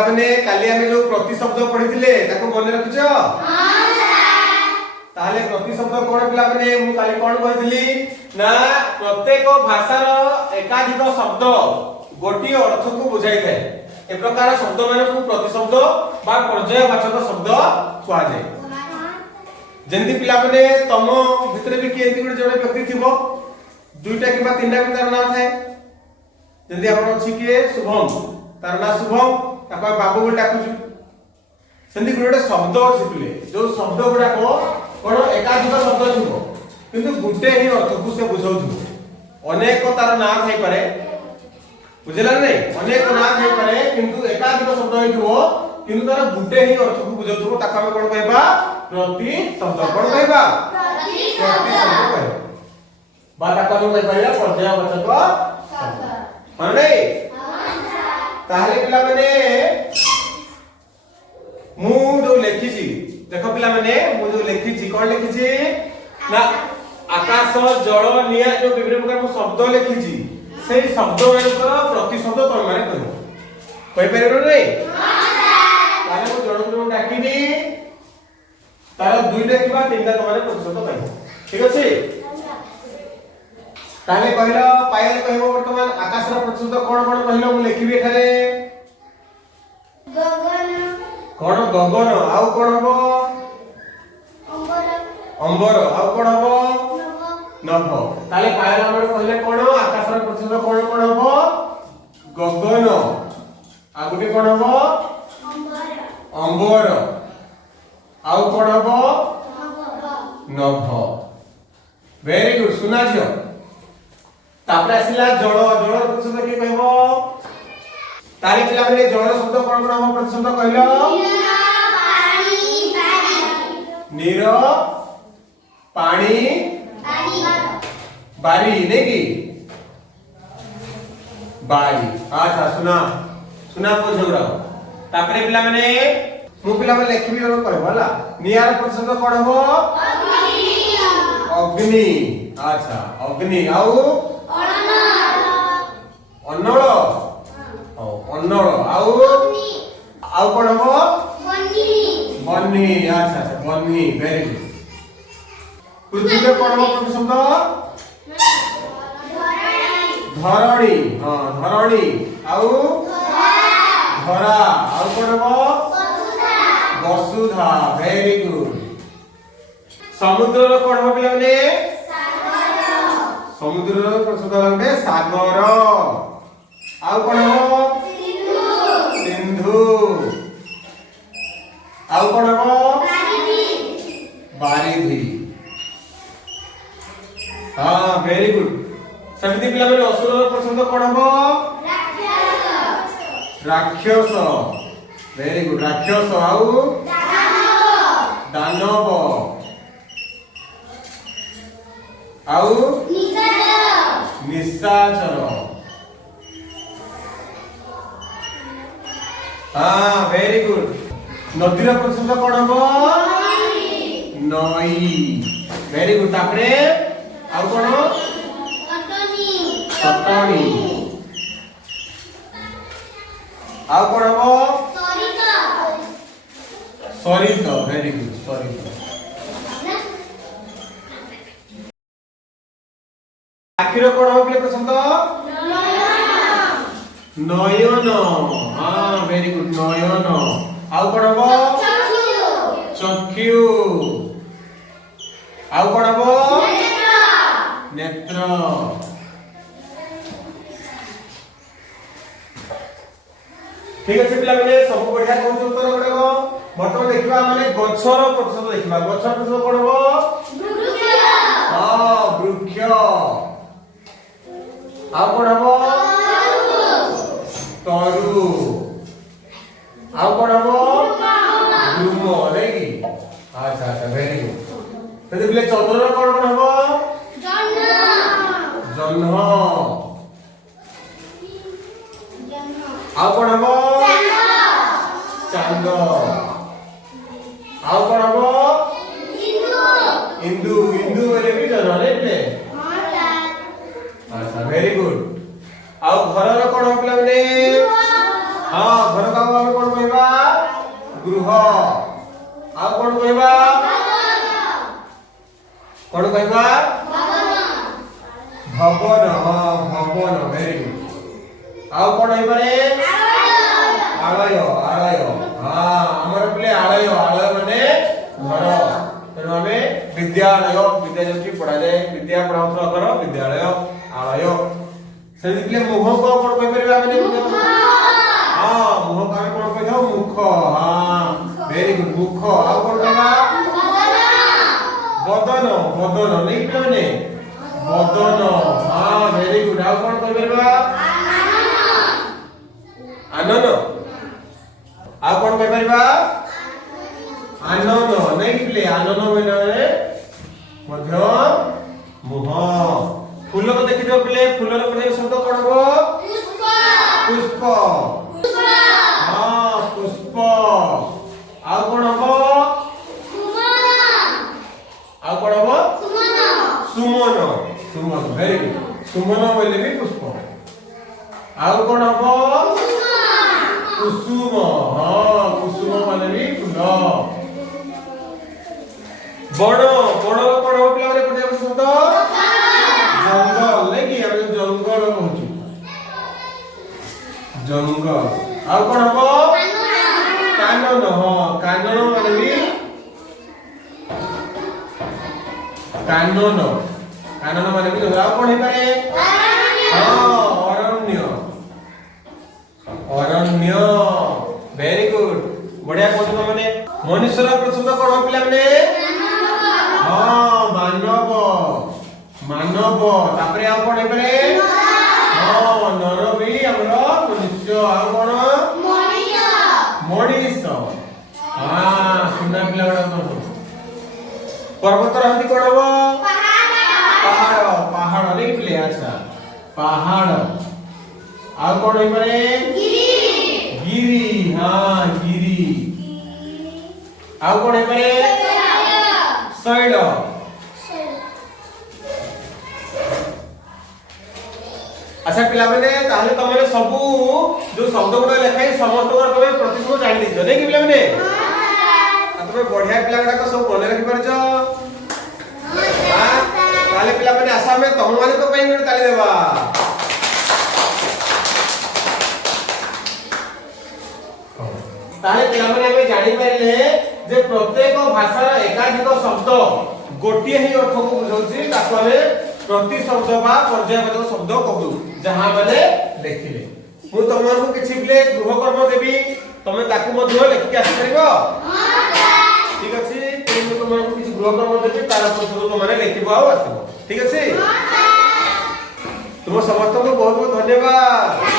पिला माने काली आमे जो प्रति शब्द पढिथिले ताको मने रखिछो हां सर ताले प्रति शब्द कोन पिला माने मु काली कोन कहिथिली ना प्रत्येक भाषार एकाधिक शब्द गोटी अर्थ को बुझाई थाए ए प्रकार शब्द माने को प्रति शब्द बा पर्यायवाचक शब्द कुआ जाय जेंति पिला माने तम भितरे भी केति गुड जने व्यक्ति थिबो दुईटा किबा तीनटा भी तार नाम थाए जेंति आपण अछि के शुभम तार ना शुभम ताको बाबू बोल डाकुछु सेंति गुडे शब्द अछि पिले जो शब्द गुडा को कोन एकाधिक शब्द थिबो किंतु गुटे ही अर्थ को से बुझाउथु अनेक तार ना थाई पारे बुझला नै अनेक ना थाई पारे किंतु एकाधिक शब्द होइथो किंतु तार गुटे ही अर्थ को बुझाउथु ताको हम कोन कहबा प्रति शब्द कोन कहबा प्रति शब्द कहबा बा ताको हम कहबा पर्यायवाचक शब्द माने ताहले पिला माने मु जो लेखिছি देखो पिला माने मु जो लेखिছি कोन लेखिছি ना आकाश जल निया जो विभिन्न प्रकार मु शब्द लेखिছি सेही शब्द मानकर प्रति शब्द तम माने कहबो कहि परबो नै हां सर ताले मु जण को डाकिबी तार दुईटा किबा तीनटा तम माने प्रति शब्द कहबो ठीक अछि ताले कहलो पायल कहबो वर्तमान आकाश रो प्रति शब्द कोन कोन कहलो मु लेखिबी एठारे गगन कोन गगन आउ कोन हबो अंबर अंबर आउ कोन हबो नभ ताले पायल हमर कहले कोन आकाश रो प्रति शब्द कोन कोन हबो गगन आ गुटे कोन हबो अंबर अंबर आउ कोन हबो नभ वेरी गुड सुना जियो तापर आसिला जल जल प्रति शब्द के कहबो तारे पिला माने जल शब्द कोन कोन हम प्रति शब्द कहलो नीर पानी बारी नहीं की बारी अच्छा सुना सुना को झगड़ा तापर पिला माने मु पिला माने लेखबी हम कहबो हला नियार प्रति शब्द कोन हबो अग्नि अच्छा अग्नि आउ अन्नळ अन्नळ आउ आउ कोन हबो बन्नी बन्नी अच्छा अच्छा बन्नी वेरी गुड पृथ्वी कोन हबो प्रति शब्द धरणी हां धरणी आउ धरा आउ कोन हबो वसुधा वेरी गुड समुद्र रो कोन हबो पिला माने समुद्र रो प्रति शब्द होते सागर आउ कोन हबो सिंधु आउ कोन हबो बारिधि हां वेरी गुड समिति पिला माने असुर रो प्रति शब्द कोन हबो राक्षस वेरी गुड राक्षस आउ दानव आउ निशाचर हां वेरी गुड नदी रो प्रति शब्द कोन हबो नई वेरी गुड तापरे आउ कोन सटनी आउ कोन हबो सरित वेरी गुड सरित आखिर कोन हबो प्रति शब्द नयन हां वेरी गुड नयन आउ कोन हबो चक्षु आउ कोन हबो नेत्र ठीक अछि पिला माने सब बढ़िया कहू उत्तर गोटे को बटन देखिबा माने गछर प्रति शब्द देखिबा गछर प्रति शब्द कोन हबो वृक्ष हां वृक्ष आउ कोन हबो तरु आउ कोन हबो गुरुम नहीं अच्छा अच्छा वेरी गुड तो बिले चंद्र कोन कोन हबो जन्ह जन्ह आउ कोन हबो चांद आउ कोन हबो इंदु इंदु बोले भी जन्ह रे प्ले अच्छा वेरी गुड आउ घर रो कोन हबो माने हां घर का हम कोन ଆଉ କଣ କହିବା କଣ କହିବା ଭବନ ଭବନ ଭେରି ଗୁଡ ଆଉ କଣ ହେଇପାରେ ଆଳୟ ଆଳୟ ଆମର ପିଲେ ଆଳୟ ଆଳୟ ମାନେ ଘର ତେଣୁ ଆମେ विद्यालय विद्या जो पढ़ा जाए विद्या पढ़ाउथरा घर विद्यालय आलय सेहि पिले मुह को कोन कहि परबा माने हां मुह का कोन कहि दो मुख हां वेरी गुड मुख आ कोन कहबा बदन बदन नहीं पिले माने बदन हां वेरी गुड आ कोन कहि परबा आनन आ कोन कहि परबा आनन नहीं पिले आनन माने मध्य मुह फूल को देखि दो पिले फूल रो प्रयोग शब्द कोन हो पुष्प हां पुष्प आ कोन हो सुमन आ कोन हो सुमन सुमन वेरी गुड सुमन बोले भी पुष्प आ कोन हो कुसुम हां कुसुम माने भी फूल बड़ बड़ बड़ पिलारे पटे शब्द जंगल नहीं कि हम जंगल कहू जंगल आ कोन हो कानन हां कानन माने भी कानन कानन माने भी आ कोन हे पारे हां अरण्य अरण्य वेरी गुड बढ़िया कहू माने मनुष्य रा प्रथम कोन पिला माने हां मानव मानव तापरे आ कोन हेबरे हां नर भी हमरो मनुष्य आ कोन मनीष हां सुना पिला बडा कोन पर्वत रहती कोन हो पहाड़ पहाड़ नहीं पिले अच्छा पहाड़ आ कोन हेबरे गिरी हां गिरी आ कोन हेबरे शैल अच्छा पिला माने ताहले तमरे सब जो शब्द गुडा लेखाई समस्त गुडा तमे प्रतिशत जानि दिजो नै कि पिला माने तमे बढ़िया पिला गुडा को सब बोले रखि परजो हां ताहले पिला माने आशा में तम माने तो पई गुड ताली देबा ताहले पिला माने हमें जानि पाइले जे प्रत्येक भाषार एकाधिक शब्द गोटिए ही अर्थ को बुझौछि ताको हमें प्रति शब्द बा पर्यायवाचक शब्द कहू जहां माने लेखिले मु तमर को किछि प्ले गृह कर्म देबी तमे ताकू मध्य लेखि आसी परिबो ठीक अछि मु तमर को किछि गृह कर्म देबी तार प्रश्न तो माने लेखिबो आ आसीबो ठीक अछि तुम समस्त को बहुत बहुत धन्यवाद।